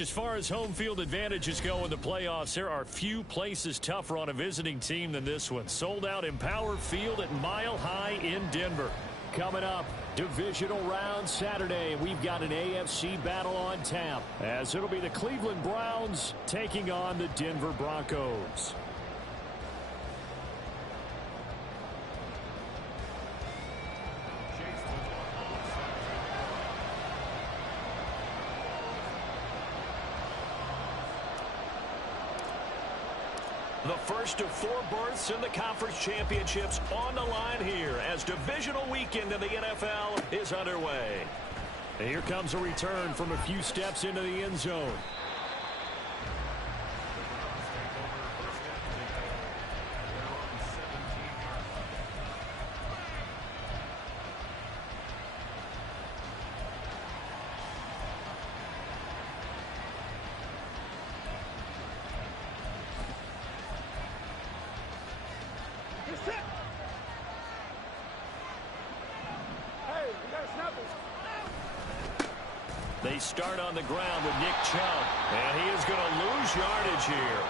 As far as home field advantages go in the playoffs, there are few places tougher on a visiting team than this one. Sold out Empower Field at Mile High in Denver. Coming up, divisional round Saturday. We've got an AFC battle on tap, as it'll be the Cleveland Browns taking on the Denver Broncos. The first of 4 berths in the conference championships on the line here as divisional weekend in the NFL is underway. And here comes a return from a few steps into the end zone. They start on the ground with Nick Chubb, and he is going to lose yardage here.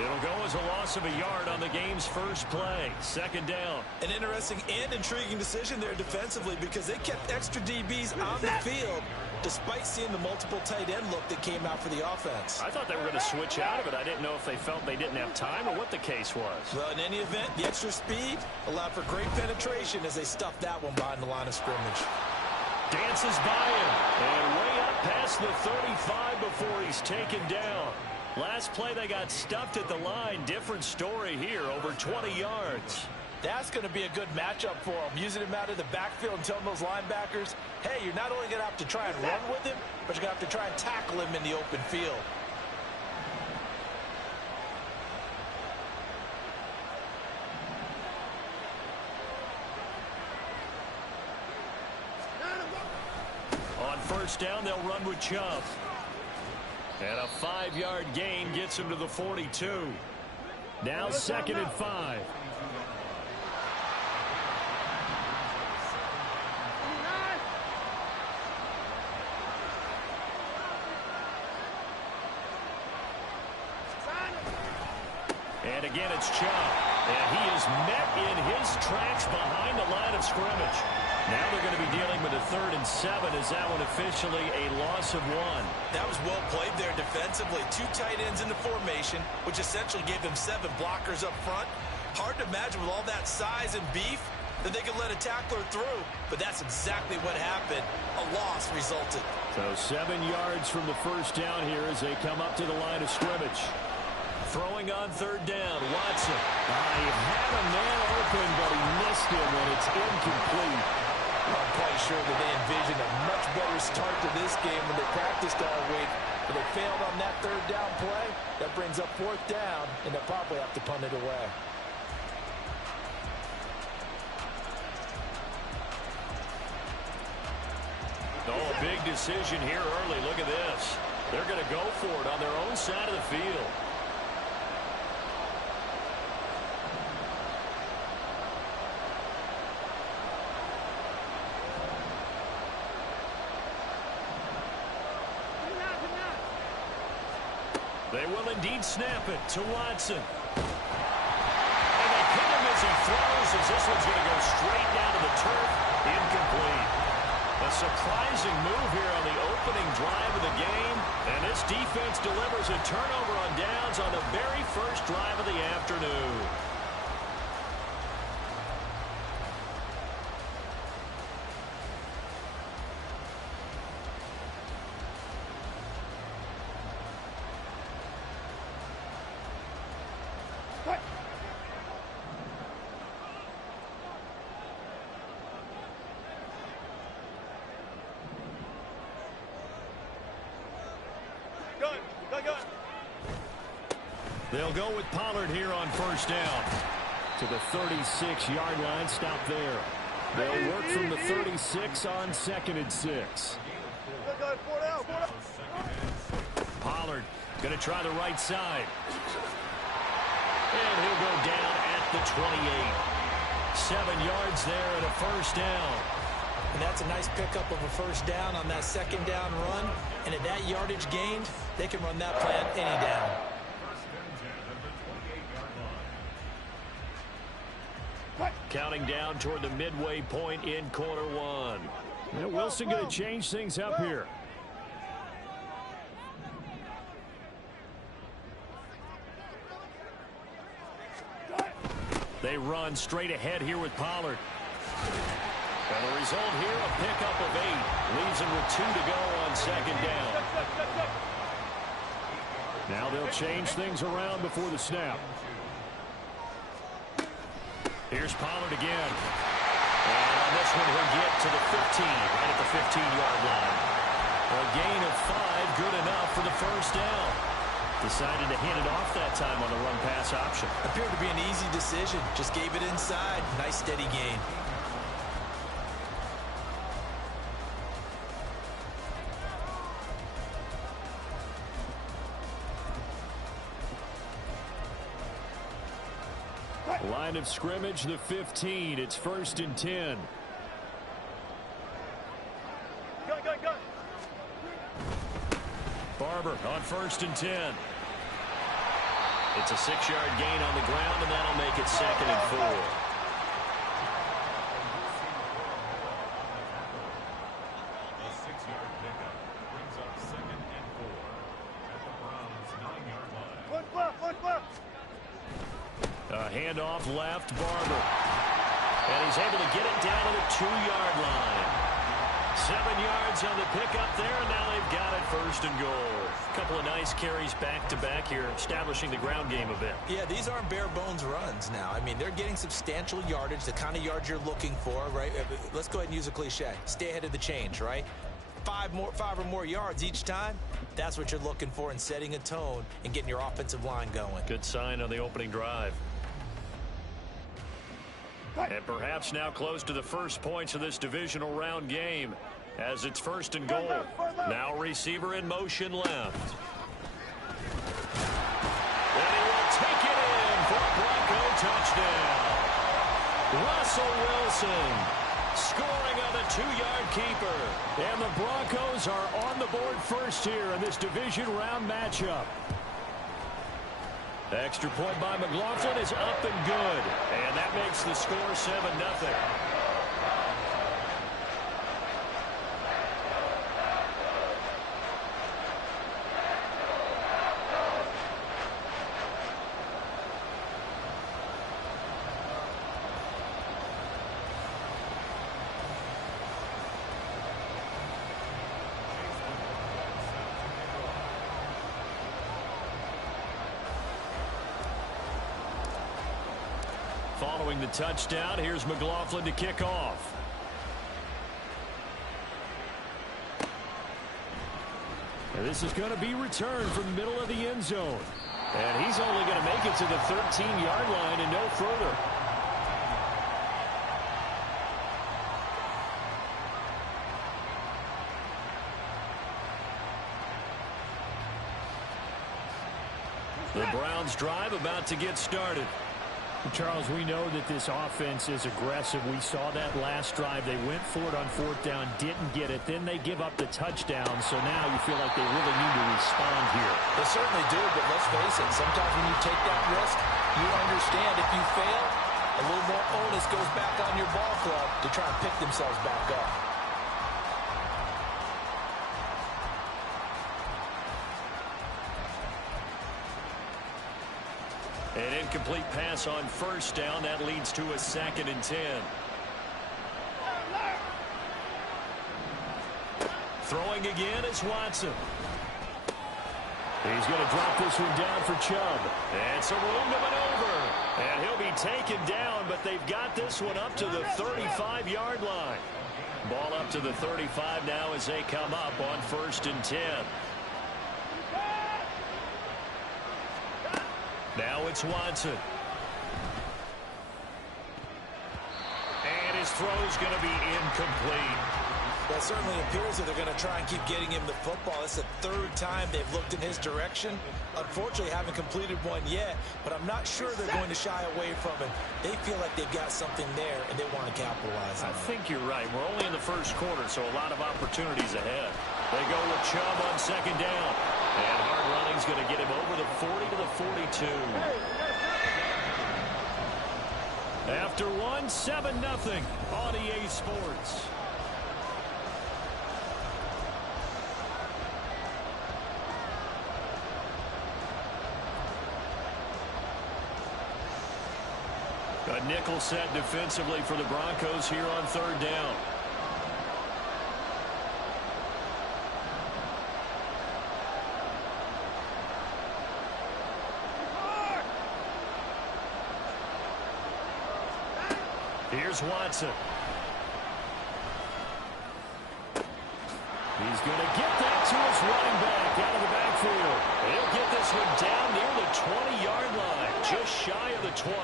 It'll go as a loss of a yard on the game's first play. Second down. An interesting and intriguing decision there defensively because they kept extra DBs on the field despite seeing the multiple tight end look that came out for the offense. I thought they were going to switch out of it. I didn't know if they felt they didn't have time or what the case was. Well, in any event, the extra speed allowed for great penetration as they stuffed that one behind the line of scrimmage. Dances by him, and way up past the 35 before he's taken down. Last play they got stuffed at the line. Different story here, over 20 yards. That's going to be a good matchup for him, using him out of the backfield and telling those linebackers, hey, you're not only going to have to try and run with him, but you're going to have to try and tackle him in the open field. First down, they'll run with Chubb. And a 5-yard gain gets him to the 42. Now 2nd and 5. And again, it's Chubb. And he is met in his tracks behind the line of scrimmage. Now they're going to be dealing with a 3rd and 7 as that one officially a loss of 1. That was well played there defensively. 2 tight ends in the formation, which essentially gave them 7 blockers up front. Hard to imagine with all that size and beef that they could let a tackler through, but that's exactly what happened. A loss resulted. So 7 yards from the first down here as they come up to the line of scrimmage. Throwing on 3rd down, Watson. He had a man open, but he missed him when it's incomplete. I'm quite sure that they envisioned a much better start to this game when they practiced all week. But they failed on that 3rd down play. That brings up 4th down, and they'll probably have to punt it away. Oh, a big decision here early. Look at this. They're going to go for it on their own side of the field. They will indeed snap it to Watson. And they hit him as he throws, as this one's going to go straight down to the turf. Incomplete. A surprising move here on the opening drive of the game. And this defense delivers a turnover on downs on the very first drive of the afternoon. They'll go with Pollard here on first down. To the 36-yard line, stop there. They'll work from the 36 on 2nd and 6. Pollard going to try the right side. And he'll go down at the 28. 7 yards there and a first down. And that's a nice pickup of a first down on that second down run. And at that yardage gained, they can run that play on any down. Counting down toward the midway point in quarter one. And Wilson going to change things up here. They run straight ahead here with Pollard. And the result here, a pickup of 8. Leaves him with 2 to go on second down. Now they'll change things around before the snap. Here's Pollard again. And on this one, he'll get to the 15, right at the 15-yard line. A gain of 5, good enough for the first down. Decided to hand it off that time on the run-pass option. Appeared to be an easy decision. Just gave it inside. Nice, steady gain. Line of scrimmage, the 15. It's 1st and 10. Go. Barber on 1st and 10. It's a 6-yard gain on the ground, and that'll make it 2nd and 4. A 6-yard pickup brings up 2nd and 4 at the Browns' 9-yard line. Foot. A handoff left, Barber. And he's able to get it down to the 2-yard line. 7 yards on the pickup there, and now they've got it 1st and goal. A couple of nice carries back-to-back here, establishing the ground game a bit. Yeah, these aren't bare-bones runs now. I mean, they're getting substantial yardage, the kind of yards you're looking for, right? Let's go ahead and use a cliche. Stay ahead of the change, right? 5 or more yards each time. That's what you're looking for in setting a tone and getting your offensive line going. Good sign on the opening drive. And perhaps now close to the first points of this divisional round game as it's 1st and goal. Now receiver in motion left. And he will take it in for a Bronco touchdown. Russell Wilson scoring on the 2-yard keeper. And the Broncos are on the board first here in this division round matchup. Extra point by McLaughlin is up and good. And that makes the score 7-0. Following the touchdown, here's McLaughlin to kick off. And this is going to be returned from the middle of the end zone. And he's only going to make it to the 13-yard line and no further. The Browns drive about to get started. Charles, we know that this offense is aggressive. We saw that last drive. They went for it on 4th down, didn't get it. Then they give up the touchdown. So now you feel like they really need to respond here. They certainly do, but let's face it, sometimes when you take that risk, you understand if you fail, a little more onus goes back on your ball club to try and pick themselves back up. An incomplete pass on 1st down. That leads to a 2nd and 10. Throwing again is Watson. He's going to drop this one down for Chubb. And some room to maneuver. And he'll be taken down, but they've got this one up to the 35-yard line. Ball up to the 35 now as they come up on 1st and 10. Now it's Watson. And his throw's going to be incomplete. Well, it certainly appears that they're going to try and keep getting him the football. It's the third time they've looked in his direction. Unfortunately, haven't completed one yet, but I'm not sure they're going to shy away from it. They feel like they've got something there, and they want to capitalize on it. I think you're right. We're only in the first quarter, so a lot of opportunities ahead. They go with Chubb on second down. And hard running's going to get him over the 40 to the 42. After one, 7-0 on EA Sports. A nickel set defensively for the Broncos here on third down. Here's Watson. He's going to get that to his running back out of the backfield. He'll get this one down near the 20-yard line, just shy of the 20.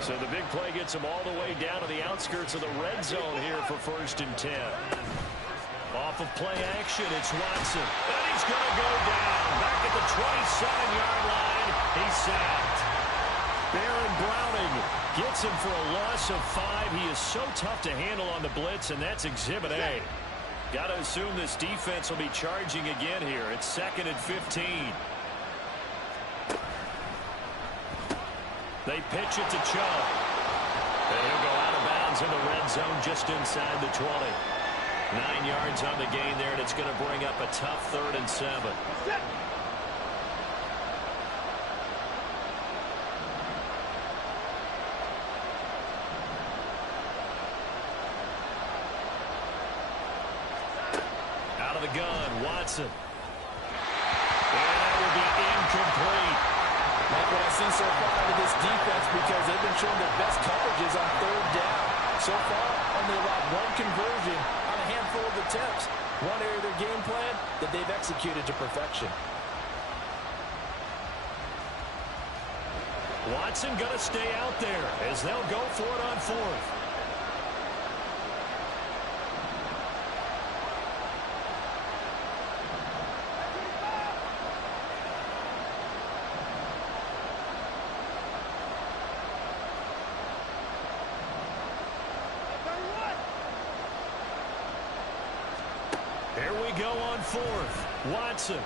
So the big play gets him all the way down to the outskirts of the red zone here for 1st and 10. Off of play action, it's Watson. And he's going to go down. Back at the 27-yard line. He's sacked. Baron Browning gets him for a loss of 5. He is so tough to handle on the blitz, and that's Exhibit A. Got to assume this defense will be charging again here. It's 2nd and 15. They pitch it to Chubb. And he'll go out of bounds in the red zone just inside the 20. 9 yards on the gain there, and it's going to bring up a tough 3rd and 7. Out of the gun, Watson. And that will be incomplete. Like what I've seen so far out of this defense, because they've been showing their best coverages on third down. So far, only allowed one conversion on a handful of attempts. One area of their game plan that they've executed to perfection. Watson going to stay out there as they'll go for it on 4th. Here we go on 4th. Watson.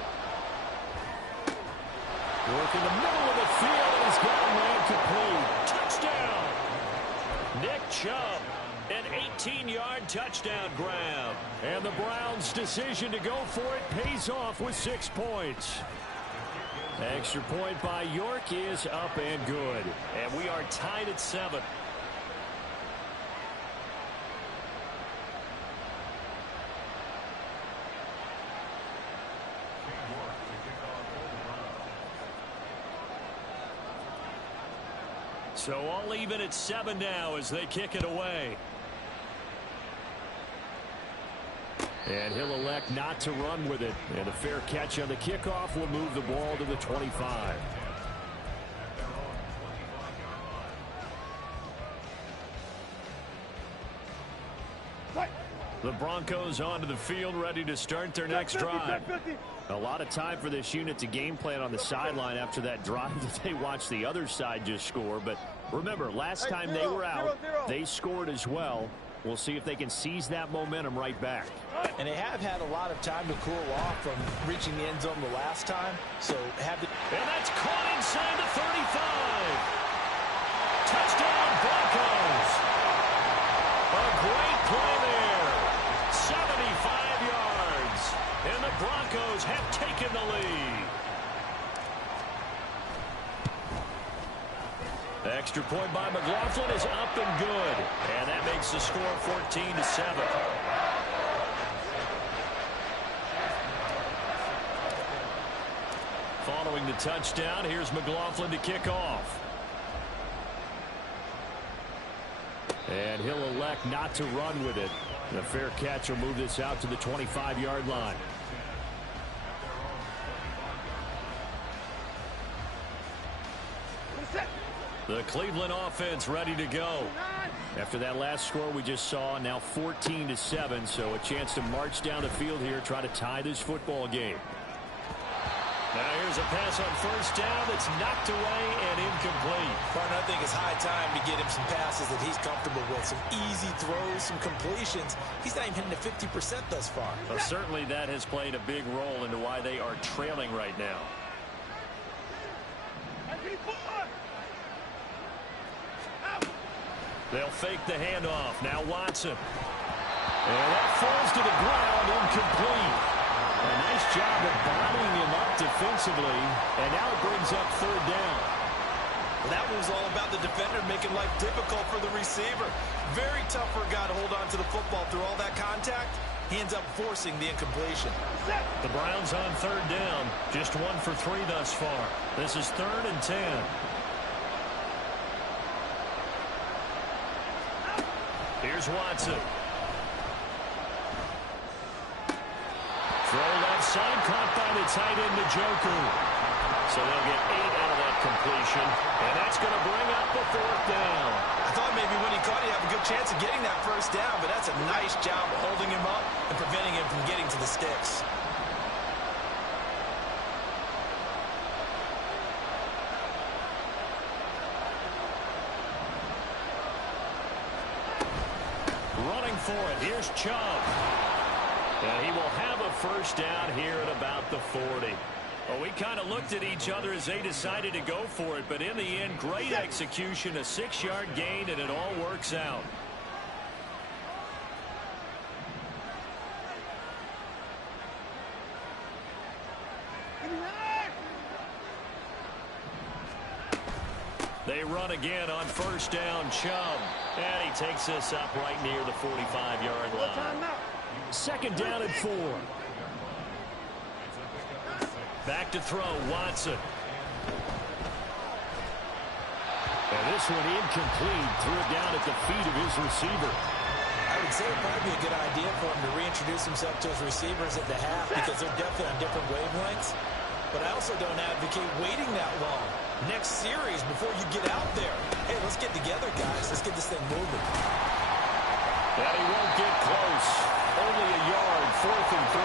Working the middle of the field, and he's got him ran complete. Touchdown! Nick Chubb, an 18-yard touchdown grab. And the Browns' decision to go for it pays off with 6 points. Extra point by York is up and good. And we are tied at 7. So all even at 7 now as they kick it away. And he'll elect not to run with it. And a fair catch on the kickoff will move the ball to the 25. The Broncos onto the field, ready to start their next drive. A lot of time for this unit to game plan on the sideline after that drive that they watched the other side just score. But remember, last time they were out, they scored as well. We'll see if they can seize that momentum right back. And they have had a lot of time to cool off from reaching the end zone the last time. So have the... And that's caught inside the 35. Touchdown Broncos. A great play there. 75 yards. And the Broncos have taken the lead. Extra point by McLaughlin is up and good. And that makes the score 14-7. Following the touchdown, here's McLaughlin to kick off. And he'll elect not to run with it. And a fair catch will move this out to the 25-yard line. The Cleveland offense ready to go. After that last score we just saw, now 14-7, so a chance to march down the field here, try to tie this football game. Now here's a pass on first down that's knocked away and incomplete. Partner, I think it's high time to get him some passes that he's comfortable with. Some easy throws, some completions. He's not even hitting the 50% thus far. Well, certainly that has played a big role into why they are trailing right now. They'll fake the handoff. Now Watson. And that falls to the ground, incomplete. A nice job of bodying him up defensively, and now it brings up third down. Well, that was all about the defender making life difficult for the receiver. Very tough for a guy to hold on to the football through all that contact. He ends up forcing the incompletion. The Browns on third down, just 1 for 3 thus far. This is 3rd and 10. Here's Watson. Throw left side, caught by the tight end, Njoku. So they'll get 8 out of that completion, and that's going to bring up the 4th down. I thought maybe when he caught it, he'd have a good chance of getting that first down, but that's a nice job of holding him up and preventing him from getting to the sticks. Running for it, here's Chubb. And he will have a first down here at about the 40. Well, we kind of looked at each other as they decided to go for it, but in the end, great execution, a 6-yard gain, and it all works out. They run again on first down, Chubb. And he takes this up right near the 45-yard line. 2nd down and 4. Back to throw, Watson. And this one incomplete. Threw it down at the feet of his receiver. I would say it would probably be a good idea for him to reintroduce himself to his receivers at the half because they're definitely on different wavelengths. But I also don't advocate waiting that long. Next series, before you get out there, hey, let's get together, guys. Let's get this thing moving. And he won't get close. Only a yard, 4th and 3.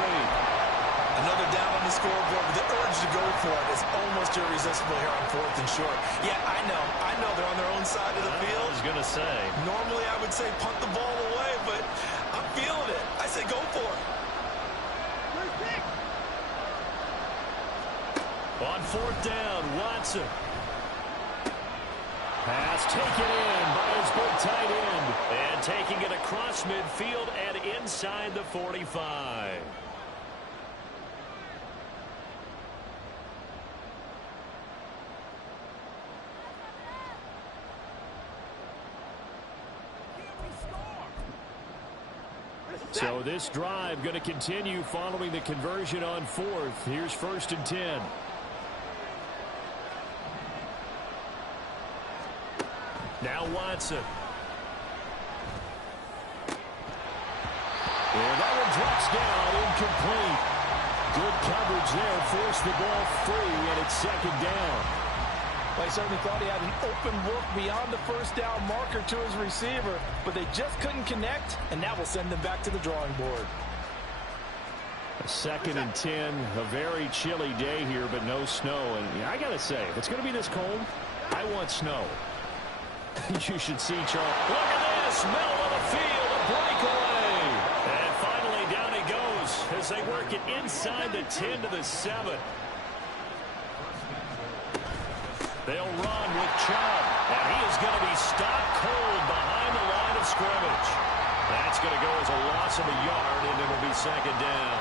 Another down on the scoreboard, but the urge to go for it is almost irresistible here on 4th and short. Yeah, I know they're on their own side of the field. I was going to say. Normally I would say punt the ball away, but I'm feeling it. I say go for it. On 4th down, Watson. Pass taken in by his big tight end. And taking it across midfield and inside the 45. So this drive going to continue following the conversion on 4th. Here's 1st and 10. Now Watson. And that one drops down, incomplete. Good coverage there, forced the ball free, and it's 2nd down. Well, he certainly thought he had an open look beyond the first down marker to his receiver, but they just couldn't connect, and that will send them back to the drawing board. A 2nd and 10, a very chilly day here, but no snow. And I got to say, if it's going to be this cold, I want snow. You should see Charles. Look at this, middle of the field, a breakaway. And finally down he goes as they work it inside the 10 to the 7. They'll run with Chubb, and he is going to be stopped cold behind the line of scrimmage. That's going to go as a loss of a yard, and it'll be 2nd down.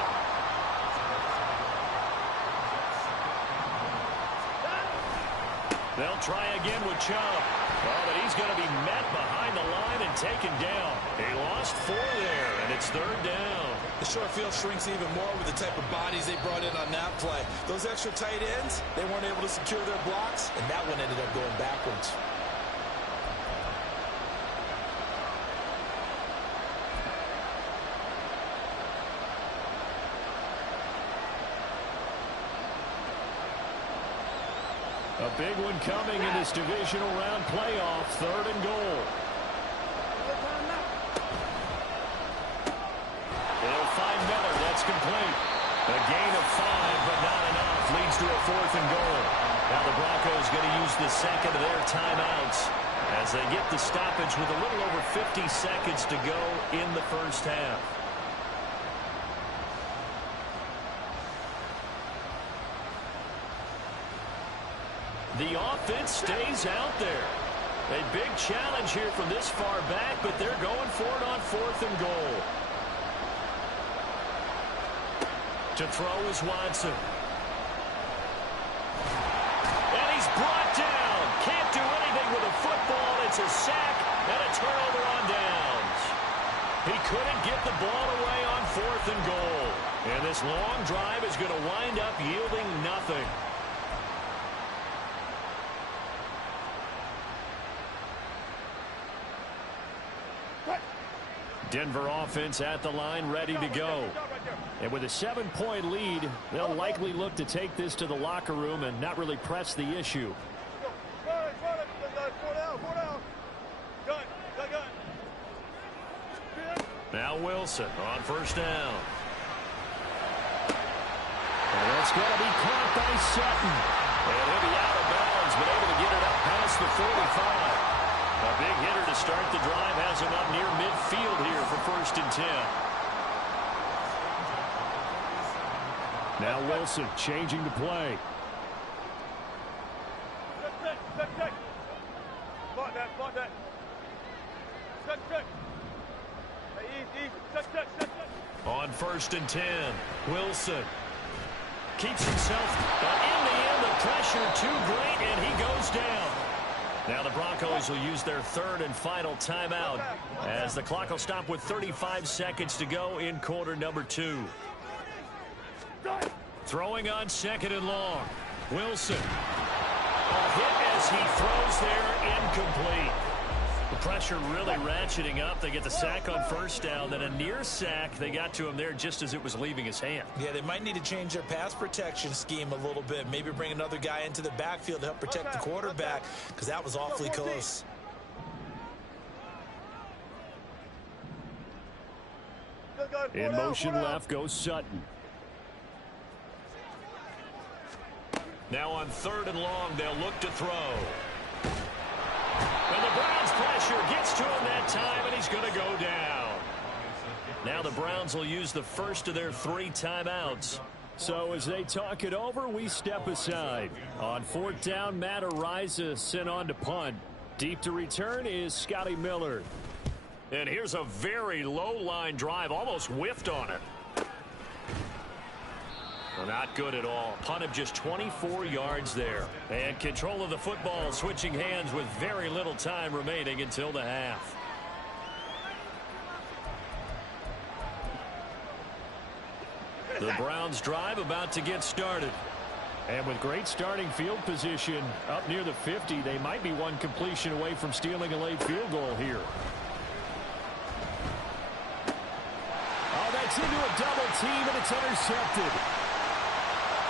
They'll try again with Chubb. Oh, but he's going to be met behind the line and taken down. He lost 4 there, and it's 3rd down. The short field shrinks even more with the type of bodies they brought in on that play. Those extra tight ends, they weren't able to secure their blocks, and that one ended up going backwards. A big one coming in this divisional round playoff, 3rd and goal. They'll find Miller. That's complete. A gain of 5, but not enough. Leads to a 4th and goal. Now the Broncos going to use the second of their timeouts as they get the stoppage with a little over 50 seconds to go in the first half. The offense stays out there. A big challenge here from this far back, but they're going for it on 4th and goal. To throw is Watson. And he's brought down. Can't do anything with a football. It's a sack and a turnover on downs. He couldn't get the ball away on 4th and goal. And this long drive is going to wind up yielding nothing. Denver offense at the line, ready to go. And with a 7-point lead, they'll likely look to take this to the locker room and not really press the issue. Now Wilson on 1st down. And that's going to be caught by Sutton. And he'll be out of bounds, but able to get it up past the 45. A big hitter to start the drive, has him up near midfield here for 1st and 10. Now Wilson changing the play. On 1st and 10, Wilson keeps himself, but in the end, the pressure too great, and he goes down. Now the Broncos will use their 3rd and final timeout as the clock will stop with 35 seconds to go in quarter number 2. Throwing on 2nd and long. Wilson. A hit as he throws there, incomplete. The pressure really ratcheting up. They get the sack on 1st down, then a near sack. They got to him there just as it was leaving his hand. Yeah, they might need to change their pass protection scheme a little bit. Maybe bring another guy into the backfield to help protect the quarterback, because that was awfully close. In motion left goes Sutton. Now on 3rd and long, they'll look to throw. And the Browns' pressure gets to him that time, and he's going to go down. Now the Browns will use the first of their 3 timeouts. So as they talk it over, we step aside. On 4th down, Matt Ariza sent on to punt. Deep to return is Scotty Miller. And here's a very low-line drive, almost whiffed on it. Well, not good at all. Punt of just 24 yards there. And control of the football switching hands with very little time remaining until the half. The Browns drive about to get started. And with great starting field position up near the 50, they might be one completion away from stealing a late field goal here. Oh, that's into a double team, and it's intercepted.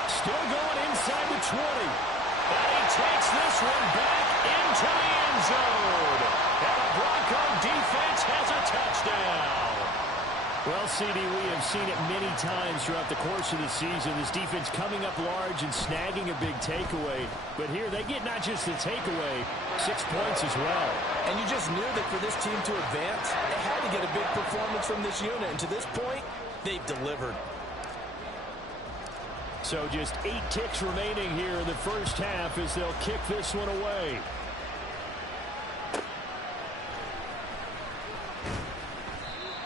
Still going inside the 20. And he takes this one back into the end zone. And the Bronco defense has a touchdown. Well, CD, we have seen it many times throughout the course of the season. This defense coming up large and snagging a big takeaway. But here they get not just the takeaway, 6 points as well. And you just knew that for this team to advance, they had to get a big performance from this unit. And to this point, they've delivered. So just 8 ticks remaining here in the first half as they'll kick this one away.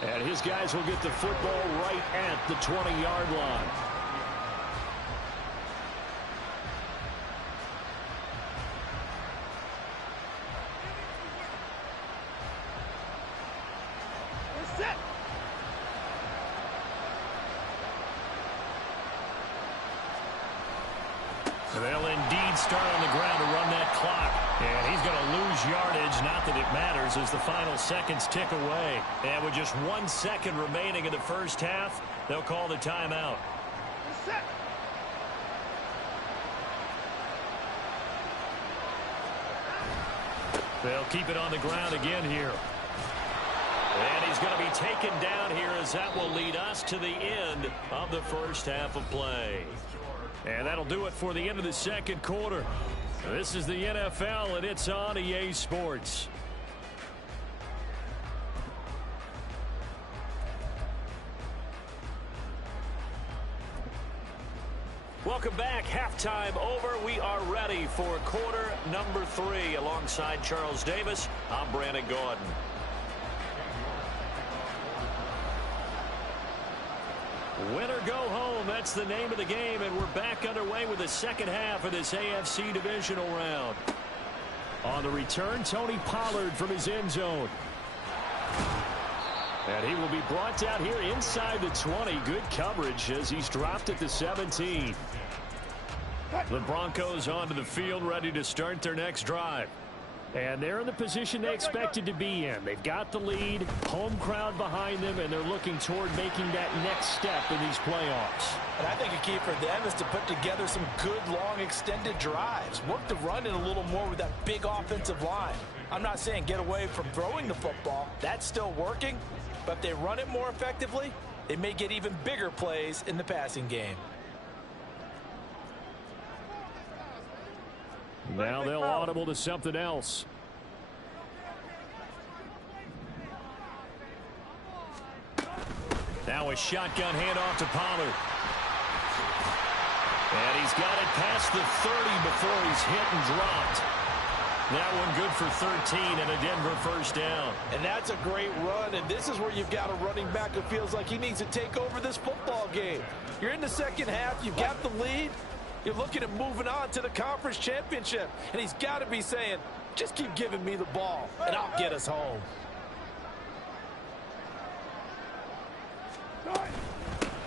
And his guys will get the football right at the 20-yard line. They'll indeed start on the ground to run that clock. And he's going to lose yardage. Not that it matters as the final seconds tick away. And with just 1 second remaining in the first half, they'll call the timeout. They'll keep it on the ground again here. And he's going to be taken down here as that will lead us to the end of the first half of play. And that'll do it for the end of the second quarter. This is the NFL, and it's on EA Sports. Welcome back. Halftime over. We are ready for quarter number 3. Alongside Charles Davis, I'm Brandon Gordon. Win or go home, that's the name of the game, and we're back underway with the second half of this AFC Divisional round. On the return, Tony Pollard from his end zone. And he will be brought down here inside the 20. Good coverage as he's dropped at the 17. The Broncos onto the field, ready to start their next drive. And they're in the position they expected to be in. They've got the lead, home crowd behind them, and they're looking toward making that next step in these playoffs. And I think a key for them is to put together some good, long, extended drives. Work the run in a little more with that big offensive line. I'm not saying get away from throwing the football. That's still working. But if they run it more effectively, they may get even bigger plays in the passing game. Now they'll audible to something else. Now a shotgun handoff to Pollard. And he's got it past the 30 before he's hit and dropped. That one good for 13 and a Denver first down. And that's a great run, and this is where you've got a running back who feels like he needs to take over this football game. You're in the second half, you've got the lead, you're looking at moving on to the conference championship, and he's got to be saying, just keep giving me the ball, and I'll get us home.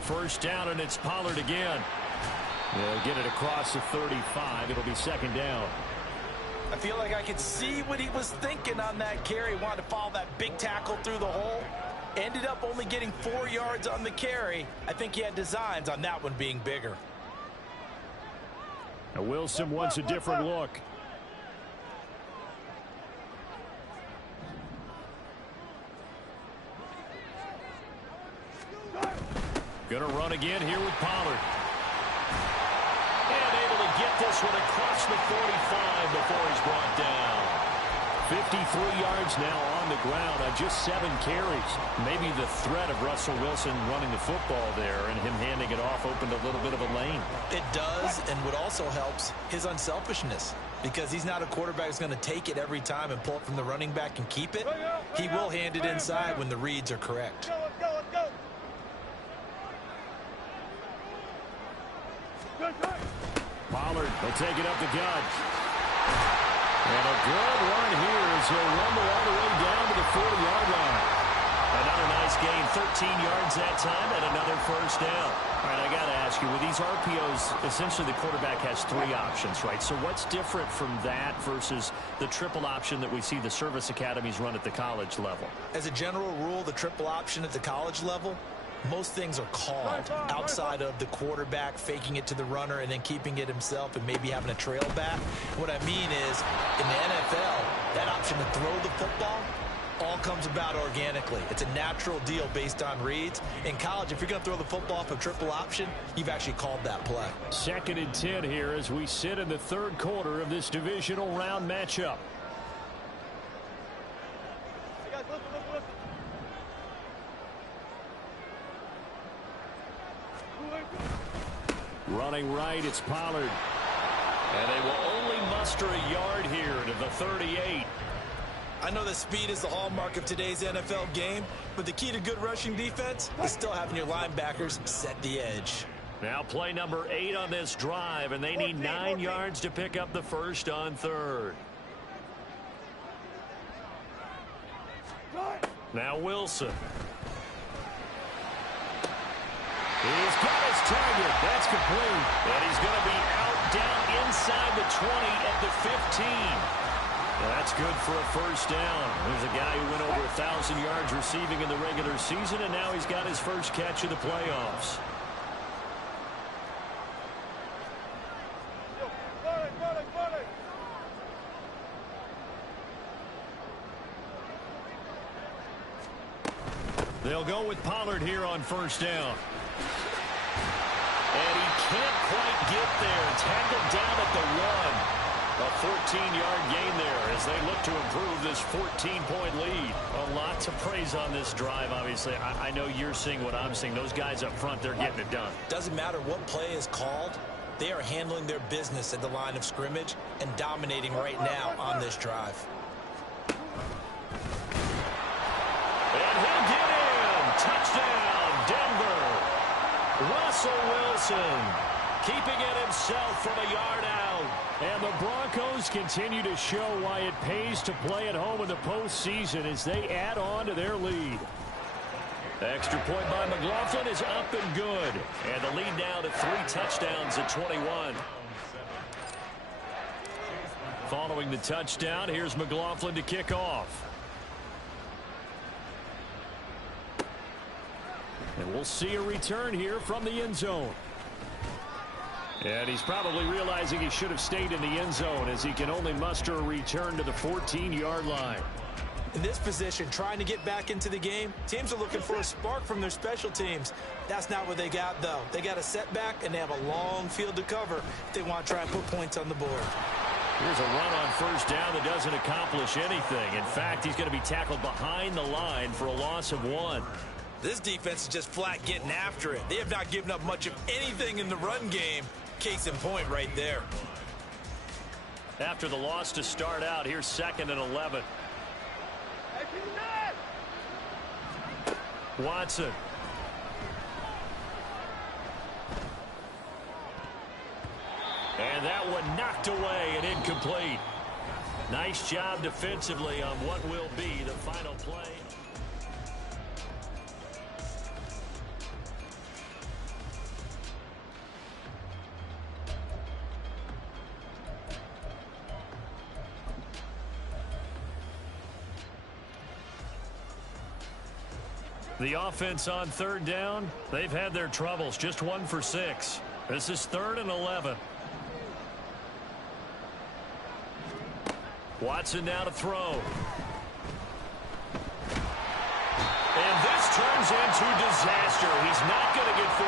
First down, and it's Pollard again. They'll get it across the 35. It'll be second down. I feel like I could see what he was thinking on that carry. He wanted to follow that big tackle through the hole. Ended up only getting 4 yards on the carry. I think he had designs on that one being bigger. Now Wilson wants a different look. Gonna run again here with Pollard. And able to get this one across the 45 before he's brought down. 53 yards now on the ground on just 7 carries. Maybe the threat of Russell Wilson running the football there and him handing it off opened a little bit of a lane. It does, and what also helps, his unselfishness. Because he's not a quarterback who's going to take it every time and pull it from the running back and keep it. He will hand it inside when the reads are correct. Pollard will take it up the gut. And a good run here as he'll rumble all the way down to the 40-yard line. Another nice gain, 13 yards that time, and another first down. All right, I got to ask you, with these RPOs, essentially the quarterback has 3 options, right? So what's different from that versus the triple option that we see the service academies run at the college level? As a general rule, the triple option at the college level, most things are called outside of the quarterback faking it to the runner and then keeping it himself and maybe having a trail back. What I mean is, in the NFL, that option to throw the football all comes about organically. It's a natural deal based on reads. In college, if you're going to throw the football off a triple option, you've actually called that play. 2nd and 10 here as we sit in the 3rd quarter of this divisional round matchup. Running right, it's Pollard. And they will only muster a yard here to the 38. I know that speed is the hallmark of today's NFL game, but the key to good rushing defense is still having your linebackers set the edge. Now play number 8 on this drive, and they need 9 yards to pick up the first on 3rd. Now Wilson. He's got his target. That's complete. And he's going to be out down inside the 20 at the 15. That's good for a first down. There's a guy who went over 1,000 yards receiving in the regular season, and now he's got his first catch of the playoffs. They'll go with Pollard here on first down. And he can't quite get there. Tackled down at the 1. A 14-yard gain there as they look to improve this 14-point lead. A lot to praise on this drive, obviously. I know you're seeing what I'm seeing. Those guys up front, they're getting it done. Doesn't matter what play is called. They are handling their business at the line of scrimmage and dominating right now on this drive. And he'll get in. Touchdown, Denver. Russell Wilson keeping it himself from a yard out. And the Broncos continue to show why it pays to play at home in the postseason as they add on to their lead. Extra point by McLaughlin is up and good. And the lead now to 3 touchdowns at 21. Following the touchdown, here's McLaughlin to kick off. And we'll see a return here from the end zone. And he's probably realizing he should have stayed in the end zone as he can only muster a return to the 14-yard line. In this position, trying to get back into the game, teams are looking for a spark from their special teams. That's not what they got, though. They got a setback, and they have a long field to cover if they want to try and put points on the board. Here's a run on first down that doesn't accomplish anything. In fact, he's going to be tackled behind the line for a loss of 1. This defense is just flat getting after it. They have not given up much of anything in the run game. Case in point right there. After the loss to start out, here's 2nd and 11. Watson. And that one knocked away and incomplete. Nice job defensively on what will be the final play. The offense on 3rd down, they've had their troubles. Just 1 for 6. This is 3rd and 11. Watson now to throw. And this turns into disaster. He's not going to get 4